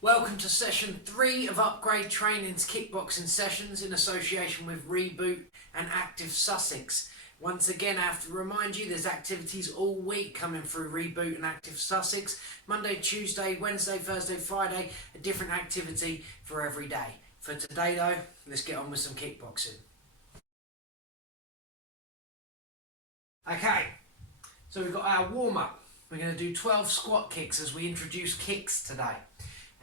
Welcome to session 3 of Upgrade Training's kickboxing sessions in association with REBOOT and Active Sussex. Once again, I have to remind you there's activities all week coming through REBOOT and Active Sussex. Monday, Tuesday, Wednesday, Thursday, Friday, a different activity for every day. For today though, let's get on with some kickboxing. Okay, so we've got our warm-up. We're going to do 12 squat kicks as we introduce kicks today,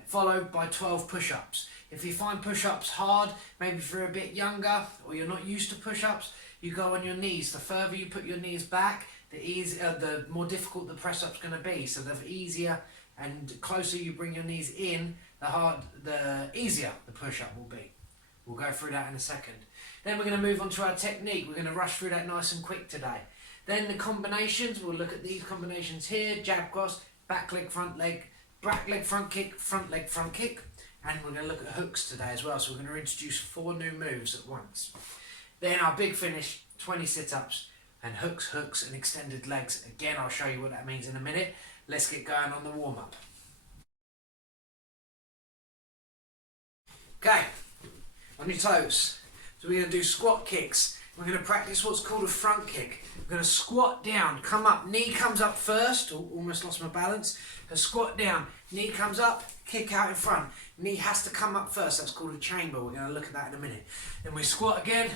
followed by 12 push-ups. If you find push-ups hard, maybe if you're a bit younger or you're not used to push-ups, you go on your knees. The further you put your knees back, the more difficult the press-up's going to be. So the easier and closer you bring your knees in, the easier the push-up will be. We'll go through that in a second. Then we're going to move on to our technique. We're going to rush through that nice and quick today. Then the combinations, we'll look at these combinations here: jab cross, back leg, front leg, back leg, front kick, front leg, front kick. And we're going to look at hooks today as well. So we're going to introduce 4 new moves at once. Then our big finish, 20 sit-ups and hooks and extended legs. Again, I'll show you what that means in a minute. Let's get going on the warm-up. Okay, on your toes. So we're going to do squat kicks. We're going to practice what's called a front kick. We're going to squat down, come up, knee comes up first. Oh, almost lost my balance. So squat down, knee comes up, kick out in front. Knee has to come up first. That's called a chamber. We're going to look at that in a minute. Then we squat again,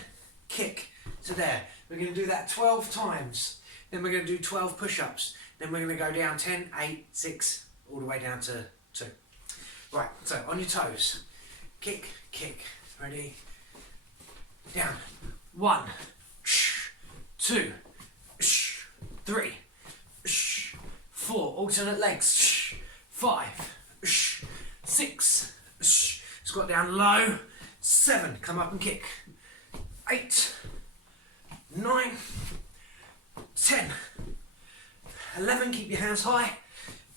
kick to there. We're going to do that 12 times. Then we're going to do 12 push-ups. Then we're going to go down 10, 8, 6, all the way down to 2. Right, so on your toes. Kick, kick. Ready? Down. 1, 2, 3, 4. Alternate legs. 5, 6. Squat down low. 7. Come up and kick. 8, 9, 10, 11. Keep your hands high.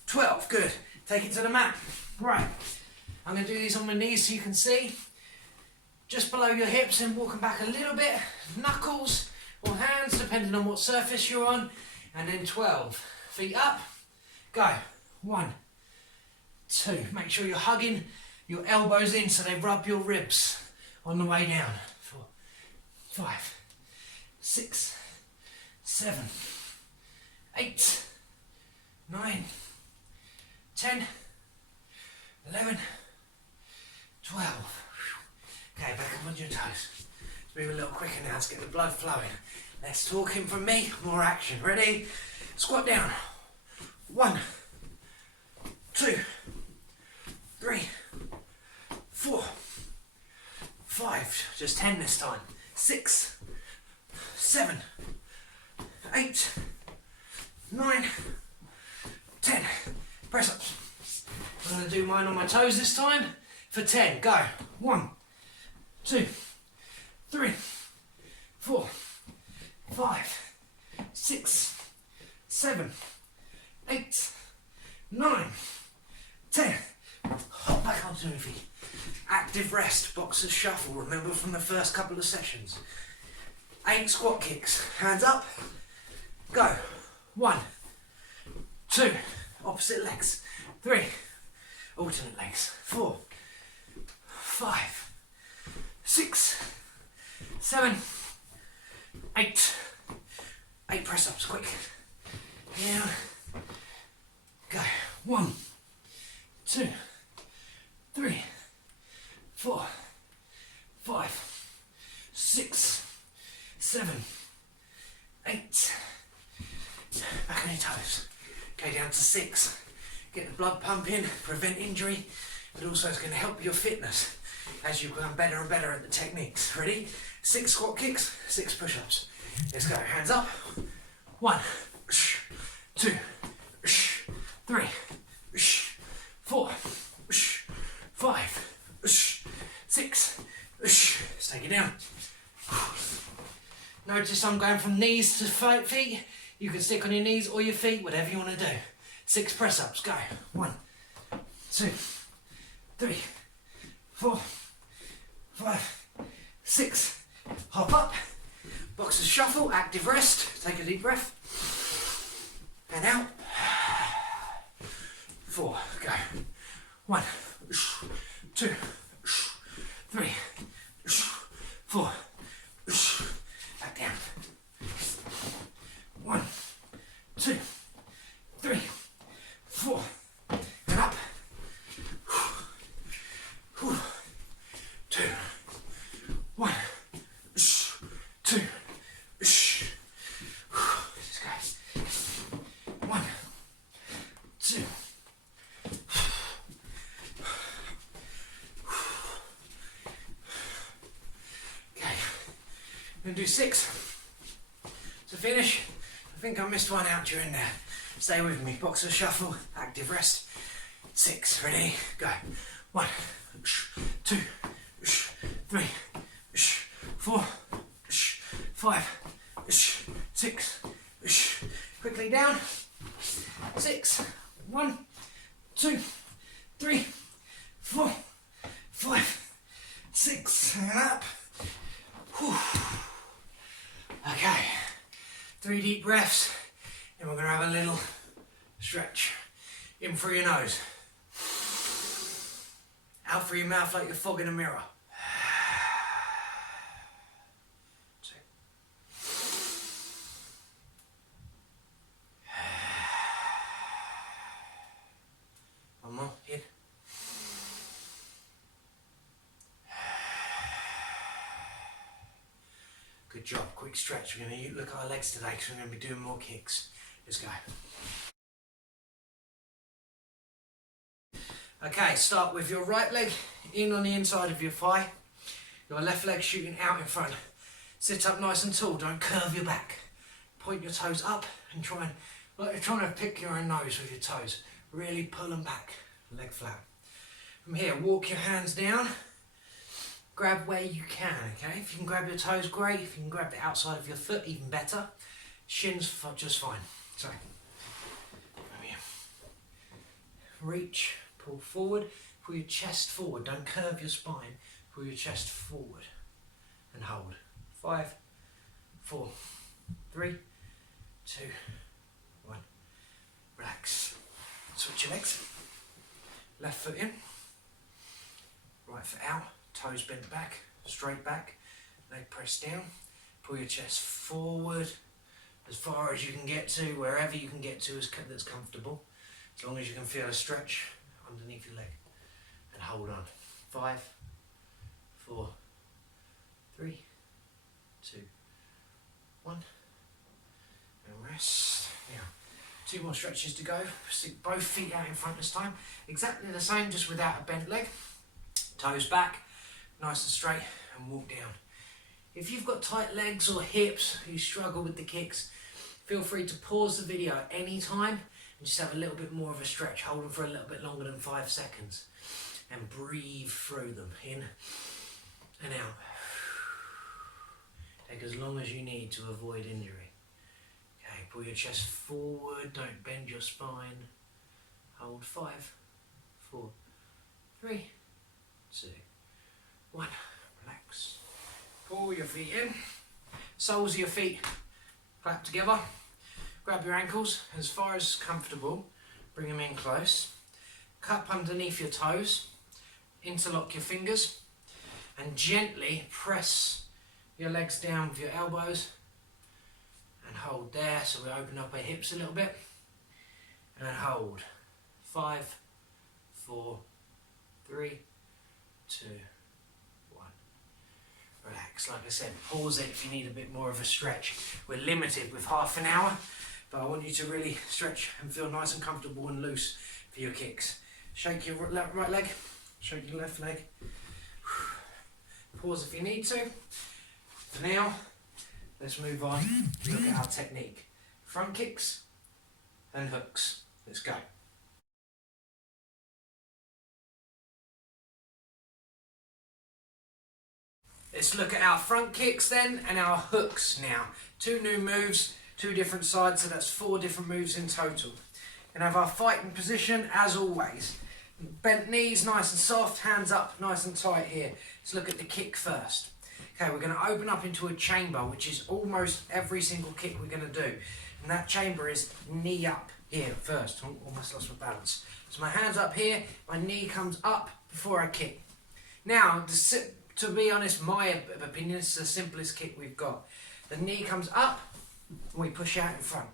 12. Good. Take it to the mat. Right. I'm going to do these on my knees so you can see. Just below your hips and walking back a little bit. Knuckles or hands, depending on what surface you're on. And then 12. Feet up. Go. 1, 2. Make sure you're hugging your elbows in so they rub your ribs on the way down. 4, 5, 6, 7, 8, 9, 10, 11, 12. Okay, back up on your toes. Let's move a little quicker now. Let's get the blood flowing. Less talking from me, more action. Ready? Squat down. 1, 2, 3, 4, 5. Just 10 this time. 6, 7, 8, 9, 10. Press ups. I'm going to do mine on my toes this time for 10. Go. 1, 2, 3, 4, 5, 6, 7, 8, 9, 10. Hop back onto your feet. Active rest, boxer's shuffle. Remember from the first couple of sessions. 8 squat kicks. Hands up. Go. 1, 2. Opposite legs. 3. Alternate legs. 4, 5, 6, 7, 8. 8 press ups, quick. Down. Go. 1, 2, 3, 4, 5, 6, 7, 8. Back on your toes. Go down to 6. Get the blood pumping, prevent injury, but also it's going to help your fitness as you become better and better at the techniques. Ready? 6 squat kicks, 6 push-ups. Let's go. Hands up. 1, 2, 3, 4, 5, 6. Let's take it down. Notice I'm going from knees to feet. You can stick on your knees or your feet, whatever you want to do. 6 press-ups. Go. 1, 2, 3, 4, 5, 6. Hop up. Boxer's shuffle. Active rest. Take a deep breath. And out. 4. Go. 1, 2, 3, 4, back down. 1, 2, 3, 4, and up. 2, 1, 2, let's go. 1, 2. Okay, I'm going to do 6 to finish. I think I missed one out during there. Stay with me. Boxer shuffle, active rest. 6, ready, go. 1, 2, 3, 4, 5, 6. Quickly down. 6, 1, 2, 3, 4, 5, 6, and up. Whew. Okay, 3 deep breaths, and we're going to have a little stretch. In through your nose, out through your mouth like you're fogging a mirror. 2. One more, in. Good job, quick stretch. We're going to look at our legs today because we're going to be doing more kicks. Let's go. Okay, start with your right leg in on the inside of your thigh. Your left leg shooting out in front. Sit up nice and tall, don't curve your back. Point your toes up and try and, like you're trying to pick your own nose with your toes. Really pull them back, leg flat. From here, walk your hands down. Grab where you can, okay? If you can grab your toes, great. If you can grab the outside of your foot, even better. Shins, just fine. So, from here. Reach. Pull forward, pull your chest forward, don't curve your spine, pull your chest forward and hold. 5, 4, 3, 2, 1. Relax. Switch your legs. Left foot in, right foot out, toes bent back, straight back, leg pressed down. Pull your chest forward as far as you can get to, wherever you can get to that's comfortable, as long as you can feel a stretch underneath your leg, and hold on. 5, 4, 3, 2, 1, and rest. Now, 2 more stretches to go. Stick both feet out in front this time. Exactly the same, just without a bent leg. Toes back, nice and straight, and walk down. If you've got tight legs or hips, you struggle with the kicks, feel free to pause the video at any time and just have a little bit more of a stretch. Hold them for a little bit longer than 5 seconds and breathe through them, in and out. Take as long as you need to avoid injury. Okay, pull your chest forward, don't bend your spine. Hold. 5, 4, 3, 2, 1. Relax. Pull your feet in, soles of your feet clap together. Grab your ankles as far as comfortable, bring them in close. Cup underneath your toes, interlock your fingers, and gently press your legs down with your elbows and hold there. So we open up our hips a little bit and hold. 5, 4, 3, 2, 1. Relax. Like I said, pause it if you need a bit more of a stretch. We're limited with half an hour, but I want you to really stretch and feel nice and comfortable and loose for your kicks. Shake your right leg, shake your left leg. Pause if you need to. For now, let's move on. Look at our technique. Front kicks and hooks. Let's go. Let's look at our front kicks then and our hooks now. 2 new moves, 2 different sides, so that's 4 different moves in total. And have our fighting position as always. Bent knees, nice and soft, hands up, nice and tight here. Let's look at the kick first. Okay, we're going to open up into a chamber, which is almost every single kick we're going to do. And that chamber is knee up, here first. Almost lost my balance. So my hand's up here, my knee comes up before I kick. Now, to be honest, my opinion, it's the simplest kick we've got. The knee comes up and we push out in front.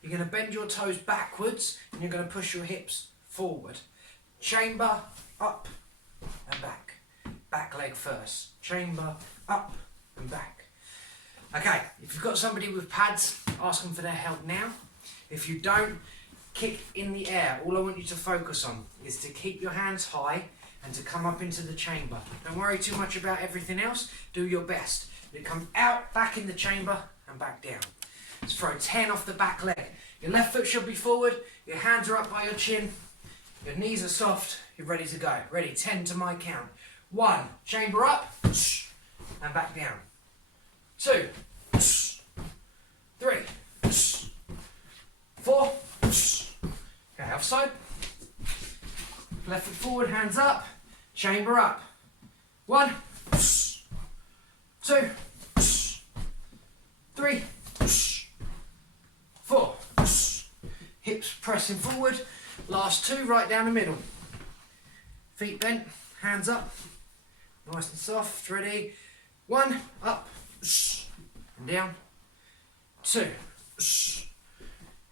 You're going to bend your toes backwards and you're going to push your hips forward. Chamber, up and back. Back leg first. Chamber, up and back. Okay, if you've got somebody with pads, ask them for their help now. If you don't, kick in the air. All I want you to focus on is to keep your hands high and to come up into the chamber. Don't worry too much about everything else. Do your best. You come out, back in the chamber and back down. Let's throw 10 off the back leg. Your left foot should be forward. Your hands are up by your chin. Your knees are soft. You're ready to go. Ready, 10 to my count. 1, chamber up and back down. 2, 3, 4. Okay, offside. Left foot forward, hands up, chamber up. 1, 2, 3, 4. Hips pressing forward. Last 2, right down the middle. Feet bent, hands up, nice and soft. Ready? 1, up and down. 2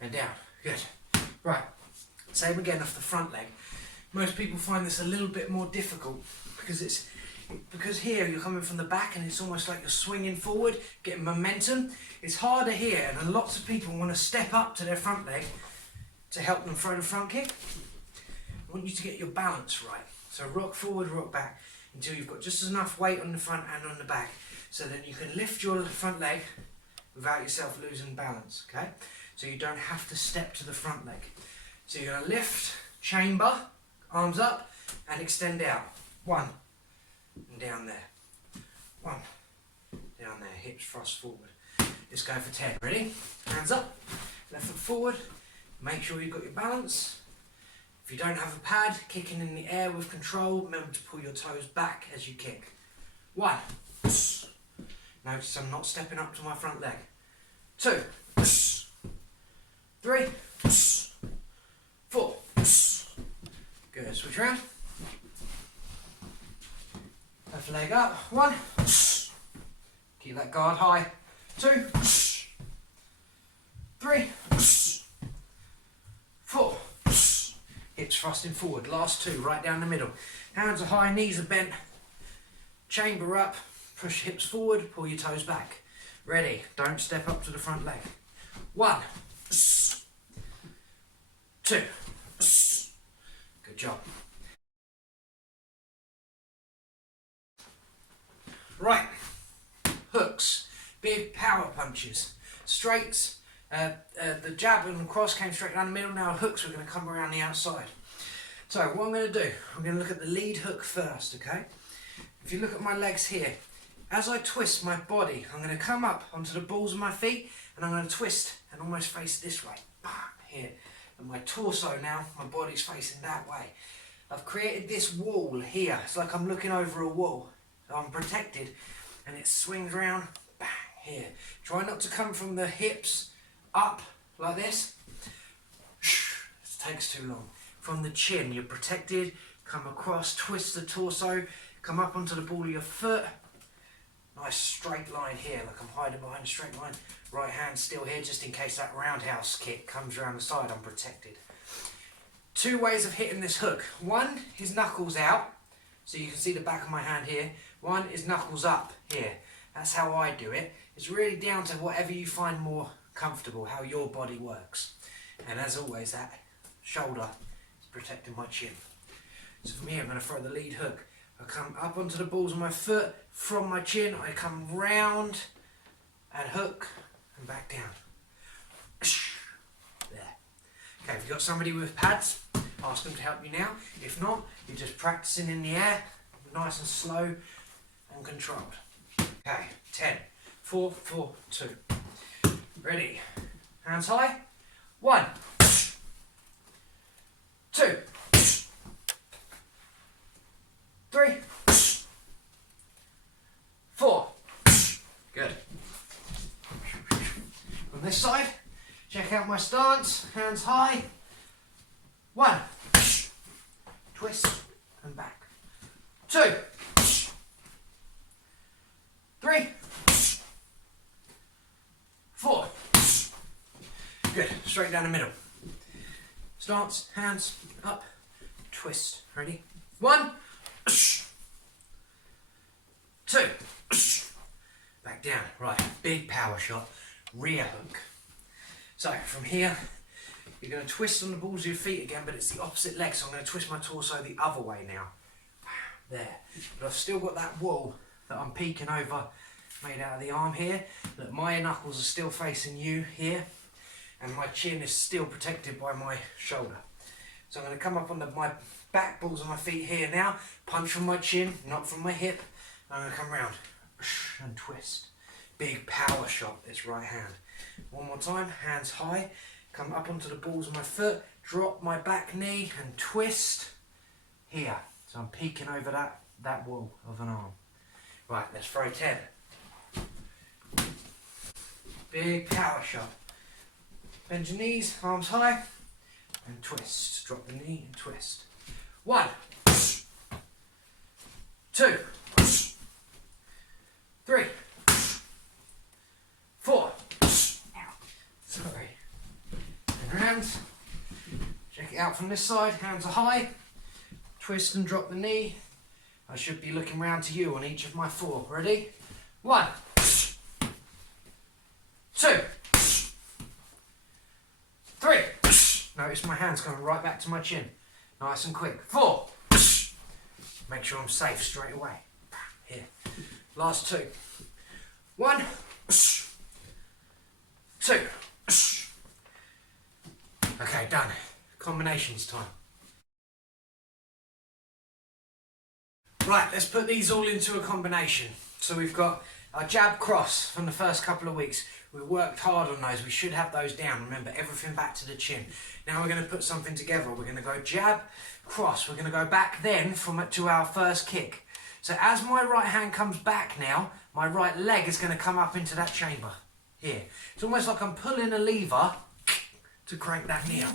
and down. Good. Right. Same again off the front leg. Most people find this a little bit more difficult because here you're coming from the back and it's almost like you're swinging forward, getting momentum. It's harder here, and lots of people want to step up to their front leg to help them throw the front kick. I want you to get your balance right. So rock forward, rock back until you've got just enough weight on the front and on the back so that you can lift your front leg without yourself losing balance, okay? So you don't have to step to the front leg. So you're going to lift, chamber, arms up and extend out. 1 and down there. 1 down there, hips thrust forward. Let's go for 10. Ready? Hands up, left foot forward. Make sure you've got your balance. If you don't have a pad, kicking in the air with control, remember to pull your toes back as you kick. 1. Notice I'm not stepping up to my front leg. 2. 3. 4. Good. Switch around. Left leg up. 1. Keep that guard high. 2. 3. 4. Hips thrusting forward. Last 2, right down the middle. Hands are high, knees are bent. Chamber up. Push hips forward. Pull your toes back. Ready. Don't step up to the front leg. 1. 2. Good job. Right. Hooks. Big power punches. Straights. The jab and the cross came straight down the middle. Now hooks, we're going to come around the outside. So what I'm going to do, I'm going to look at the lead hook first, okay? If you look at my legs here, as I twist my body, I'm going to come up onto the balls of my feet and I'm going to twist and almost face this way. Here. And my torso now, my body's facing that way. I've created this wall here. It's like I'm looking over a wall. So I'm protected and it swings round, bang, here. Try not to come from the hips up like this. This takes too long. From the chin, you're protected. Come across, twist the torso, come up onto the ball of your foot. Nice straight line here, like I'm hiding behind a straight line. Right hand still here, just in case that roundhouse kick comes around the side, I'm protected. 2 ways of hitting this hook. 1 is knuckles out, so you can see the back of my hand here. 1 is knuckles up here. That's how I do it. It's really down to whatever you find more comfortable, how your body works. And as always, that shoulder is protecting my chin. So from here, I'm going to throw the lead hook. I come up onto the balls of my foot, from my chin, I come round and hook and back down. There. Okay, if you've got somebody with pads, ask them to help you now. If not, you're just practicing in the air, nice and slow and controlled. Okay, 10, 4, 4, 2. Ready? Hands high. 1, 2, 3, 4. Good. From this side, Check out my stance, hands high. 1, twist and back. 2, 3, 4. Good, straight down the middle. Stance, hands up, twist. Ready? 1, 2, back down. Right, big power shot, rear hook. So from here, you're going to twist on the balls of your feet again, but it's the opposite leg, so I'm going to twist my torso the other way now. There. But I've still got that wall that I'm peeking over, made out of the arm here. Look, my knuckles are still facing you here, and my chin is still protected by my shoulder. So I'm going to come up on my back, balls of my feet here now, punch from my chin, not from my hip. I'm going to come round and twist. Big power shot, this right hand. One more time, hands high, come up onto the balls of my foot, drop my back knee and twist here. So I'm peeking over that wall of an arm. Right, let's throw 10. Big power shot. Bend your knees, arms high, and twist. Drop the knee and twist. 1, 2, 3, 4. Sorry. And round. Check it out from this side. Hands are high. Twist and drop the knee. I should be looking round to you on each of my 4. Ready? 1, 2, 3. Notice my hands coming right back to my chin. Nice and quick. 4. Make sure I'm safe straight away. Here. Last 2. 1, 2. Okay, done. Combinations time. Right, let's put these all into a combination. So we've got our jab cross from the first couple of weeks. We worked hard on those. We should have those down. Remember, everything back to the chin. Now we're going to put something together. We're going to go jab, cross. We're going to go back then to our first kick. So as my right hand comes back now, my right leg is going to come up into that chamber. Here. It's almost like I'm pulling a lever to crank that knee up.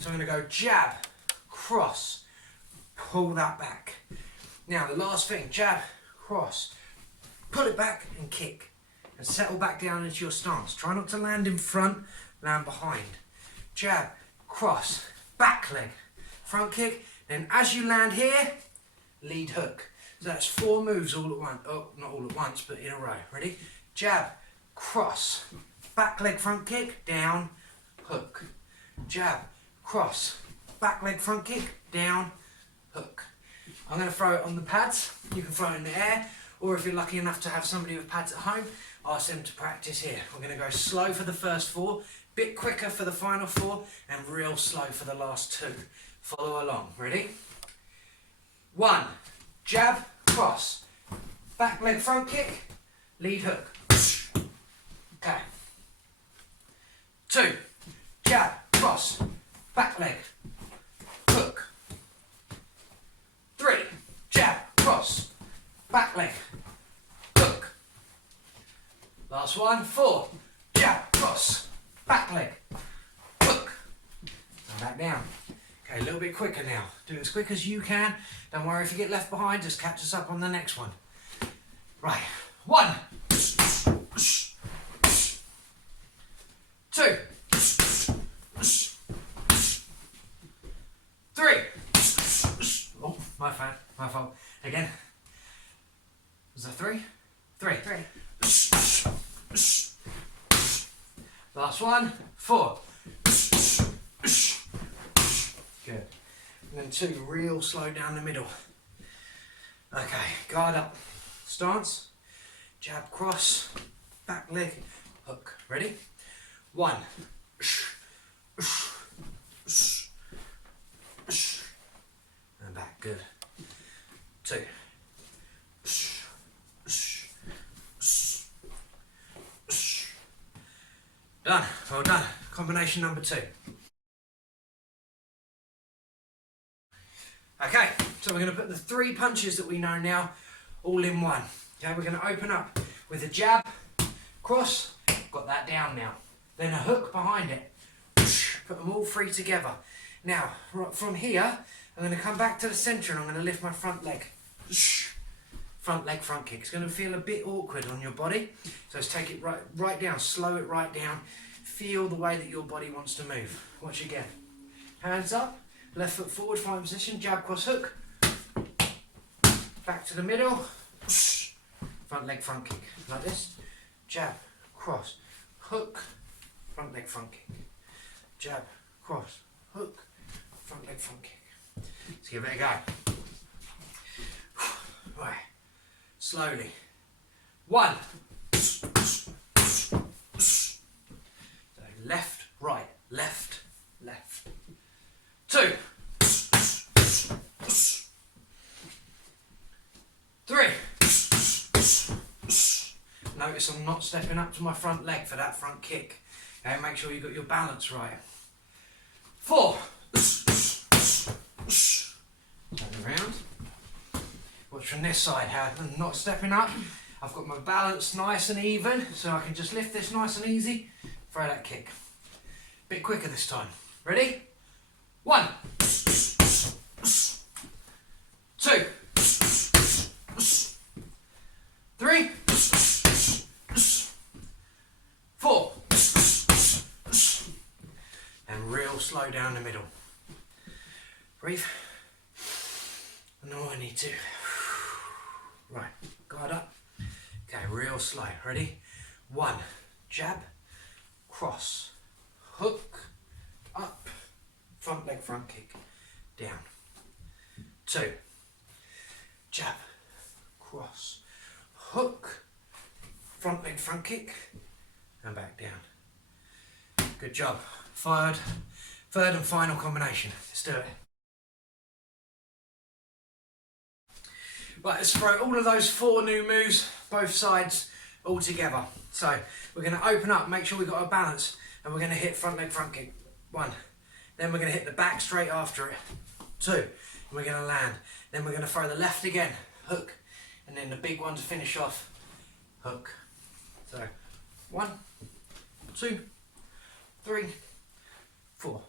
So I'm going to go jab, cross, pull that back. Now the last thing, jab, cross, pull it back and kick. And settle back down into your stance. Try not to land in front, land behind. Jab, cross, back leg, front kick. Then as you land here, lead hook. So that's 4 moves all at once. Oh, not all at once, but in a row. Ready? Jab, cross, back leg, front kick, down, hook. Jab, cross, back leg, front kick, down, hook. I'm going to throw it on the pads. You can throw it in the air, or if you're lucky enough to have somebody with pads at home, ask them to practice here. We're going to go slow for the first 4, bit quicker for the final 4, and real slow for the last 2. Follow along. Ready? 1, jab, cross, back leg, front kick, lead hook. Okay. 2, jab, cross, back leg, hook. 3, jab, cross, back leg, hook. Last one, 4, jab, cross, back leg, hook. And back down. Okay, a little bit quicker now. Do it as quick as you can. Don't worry if you get left behind, just catch us up on the next one. Right, 1, 2, 3. Oh, my fault. Again. Was that 3? 3. Last one, 4. Good. And then 2, real slow down the middle. Okay, guard up. Stance, jab, cross, back leg, hook. Ready? 1. And back, good. 2. Done, well done. Combination number 2. Okay, so we're going to put the 3 punches that we know now all in one. Okay, we're going to open up with a jab, cross, got that down now. then a hook behind it. Put them all three together. Now, from here, I'm going to come back to the centre and I'm going to lift my front leg. Front leg, front kick. It's going to feel a bit awkward on your body. So let's take it right down, slow it right down. Feel the way that your body wants to move. Watch again. Hands up, left foot forward, find position, jab, cross, hook. Back to the middle. Front leg, front kick. Like this. Jab, cross, hook. Front leg, front kick. Jab, cross, hook. Front leg, front kick. Let's give it a go. Right. Slowly. 1. So left, right, left, left. 2. 3. Notice I'm not stepping up to my front leg for that front kick. Okay, make sure you've got your balance right. 4. Turn around. Watch from this side how I'm not stepping up. I've got my balance nice and even, so I can just lift this nice and easy. Throw that kick. Bit quicker this time. Ready? 1. 2. 3. 4. And real slow down the middle. Breathe. No, I need to. Right, guard up. Okay, real slow. Ready? 1. Jab, cross, hook, up, front leg, front kick, down. 2. Jab, cross, hook, front leg, front kick, and back down. Good job. Third and final combination. Let's do it. Right, let's throw all of those 4 new moves, both sides, all together. So we're going to open up, make sure we've got our balance, and we're going to hit front leg, front kick. 1. Then we're going to hit the back straight after it. 2. And we're going to land. Then we're going to throw the left again, hook, and then the big one to finish off, hook. So 1, 2, 3, 4.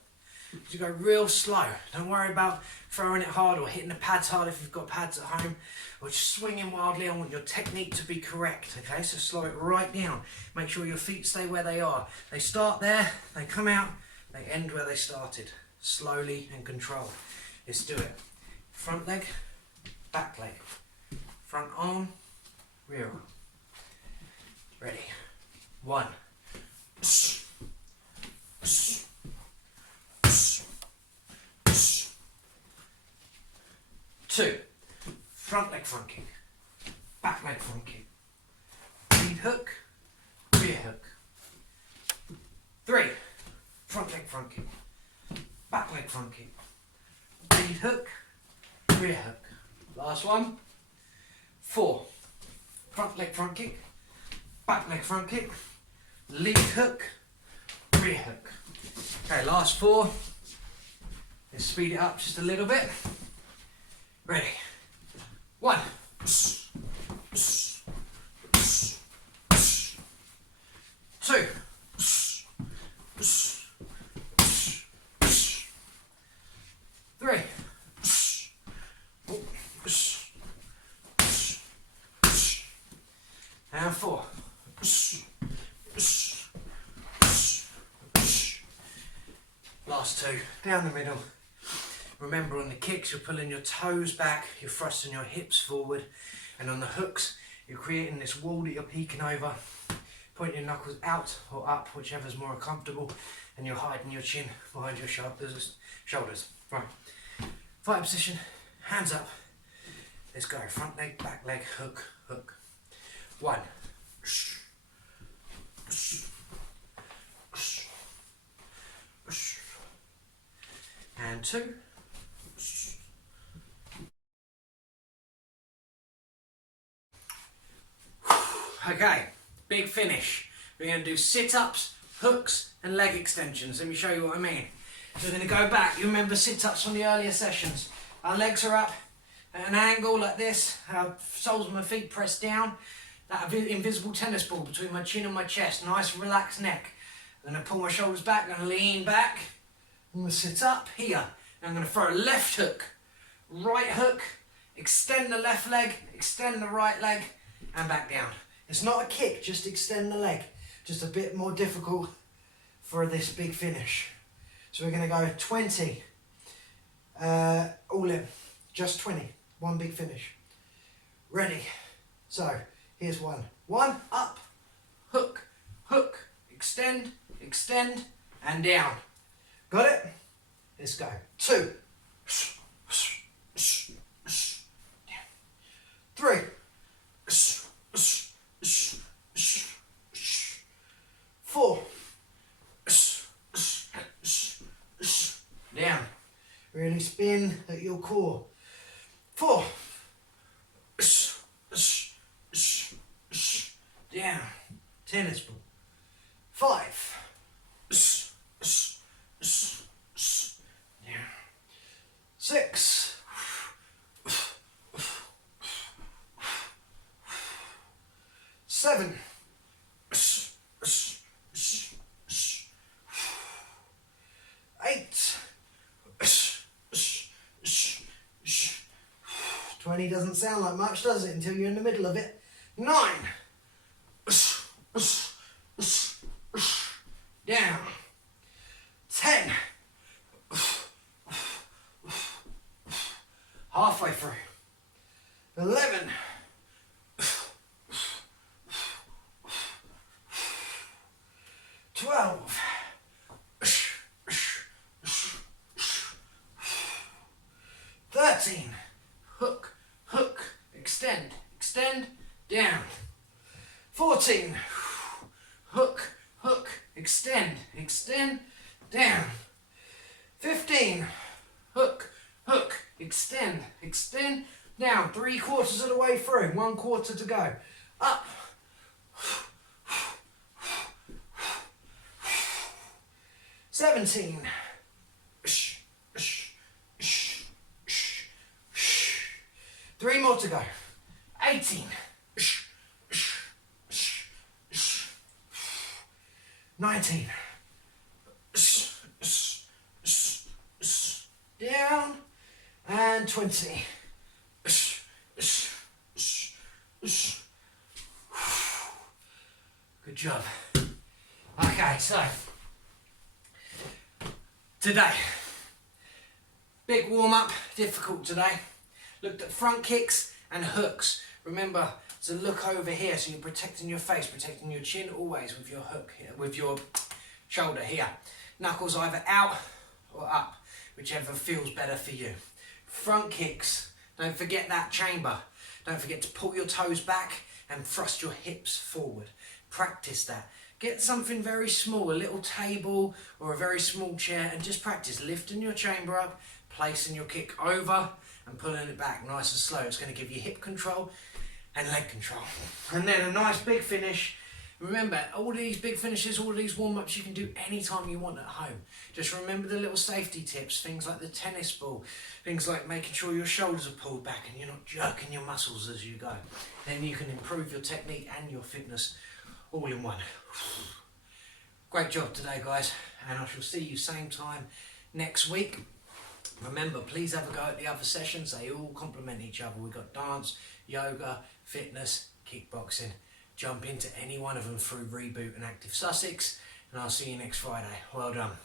You go real slow. Don't worry about throwing it hard or hitting the pads hard if you've got pads at home, or just swinging wildly. I want your technique to be correct, okay? So slow it right down. Make sure your feet stay where they are. They start there, they come out, they end where they started. Slowly and controlled. Let's do it. Front leg, back leg. Front arm, rear arm. Ready. 1. 2. Front leg, front kick. Back leg, front kick. Lead hook, rear hook. 3. Front leg, front kick. Back leg, front kick. Lead hook, rear hook. Last one. 4. Front leg, front kick. Back leg, front kick. Lead hook, rear hook. Okay, last 4. Let's speed it up just a little bit. Ready. 1. 2. 3. And 4. Last 2. Down the middle. Remember, on the kicks, you're pulling your toes back, you're thrusting your hips forward, and on the hooks, you're creating this wall that you're peeking over, pointing your knuckles out or up, whichever's more comfortable, and you're hiding your chin behind your shoulders. Right. Fighting position, hands up. Let's go. Front leg, back leg, hook, hook. 1. And 2. Okay, big finish. We're going to do sit-ups, hooks and leg extensions. Let me show you what I mean. So we're going to go back. You remember sit-ups from the earlier sessions. Our legs are up at an angle like this. Our soles of my feet pressed down. That invisible tennis ball between my chin and my chest. Nice relaxed neck. I'm going to pull my shoulders back, I'm going to lean back. I'm going to sit up here. I'm going to throw a left hook, right hook, extend the left leg, extend the right leg, and back down. It's not a kick, just extend the leg. Just a bit more difficult for this big finish. So we're going to go 20, all in, just 20, one big finish. Ready? So here's one. One, up, hook, hook, extend, extend, and down. Got it? Let's go. 2, 3, 4, down. Really spin at your core. 4, down. Tennis ball. 5, down. 6, 7, 8, 20 doesn't sound like much, does it, until you're in the middle of it. 9, down. 10, halfway through. 11, 12, 13, hook, hook, extend, extend, down. 14, hook, hook, extend, extend, down. 15, hook, hook, extend, extend, down. 3/4 of the way through, 1/4 to go. Up. 17, 3 more to go. 18, 19, down, and 20. Good job. Okay, so today, big warm up, difficult today. Looked at front kicks and hooks. Remember to look over here so you're protecting your face, protecting your chin always with your hook here, with your shoulder here. Knuckles either out or up, whichever feels better for you. Front kicks, don't forget that chamber. Don't forget to pull your toes back and thrust your hips forward. Practice that. Get something very small, a little table or a very small chair, and just practice lifting your chamber up, placing your kick over and pulling it back nice and slow. It's going to give you hip control and leg control. And then a nice big finish. Remember, all these big finishes, all these warm-ups you can do anytime you want at home. Just remember the little safety tips, things like the tennis ball, things like making sure your shoulders are pulled back and you're not jerking your muscles as you go. Then you can improve your technique and your fitness all in one. Great job today, guys, and I shall see you same time next week. Remember, please have a go at the other sessions. They all complement each other. We've got dance, yoga, fitness, kickboxing. Jump into any one of them through REBOOT and Active Sussex, and I'll see you next Friday. Well done.